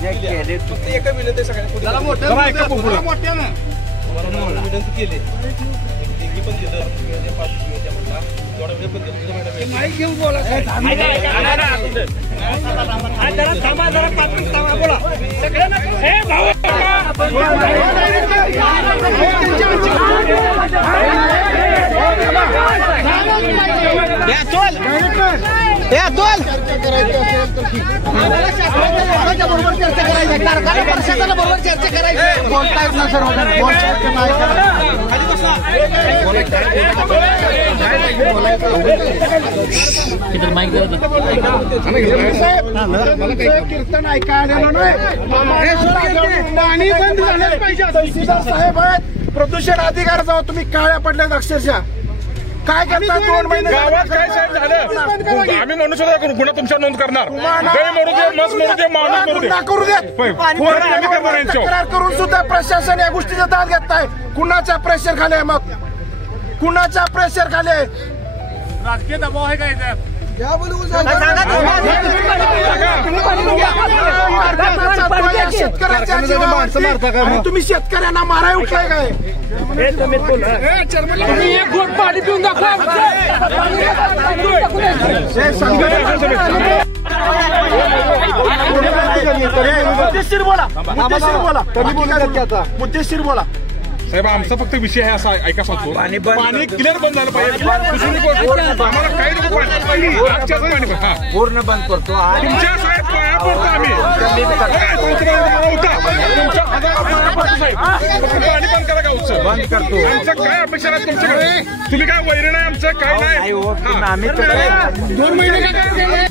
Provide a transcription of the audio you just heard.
फक्त एका विनंती सगळ्यांना विनंती केली पण दिलं 5 थोडा वेळ पण माईक घेऊन बोला बोला कीर्तन ऐकायला पाणी बंद झालं पाहिजे साहेब प्रदूषण अधिकार जाऊ तुम्ही काळ्या पडल्यात अक्षरशः काय करता 2 महिने गावात काय साहेब झालं आम्ही म्हणू शकतो गुन्हा तुमच्या नोंद करणार गाय मरू दे मस मरू दे माणूस मरू दे करू दे तक्रार करून सुद्धा प्रशासन या गोष्टीचा दाद घेत आहे कुणाच्या प्रेशर खाली आहे मग कुणाच्या प्रेशर खाली आहे राजकीय दबाव आहे काय शेतकऱ्यांच्या जीवावर तुम्ही शेतकऱ्यांना माराय उठलाय काय तुम्ही एक घोट पाणी पिऊन दाखवा मुद्देशीर बोला मुद्देशीर बोला साहेब आमचा फक्त विषय आहे असा ऐका सांगतो पाणी क्लिअर बंद झालं पाहिजे आम्हाला काही पूर्ण बंद करतो तुमच्या साहेब पाया पडतो आम्ही पाणी बंद करा का उत्सव बंद करतो आमचं काय अपेक्षा आहे तुमच्याकडे तुम्ही काय वैरण आहे आमचं काय नाही आम्ही 2 महिने काय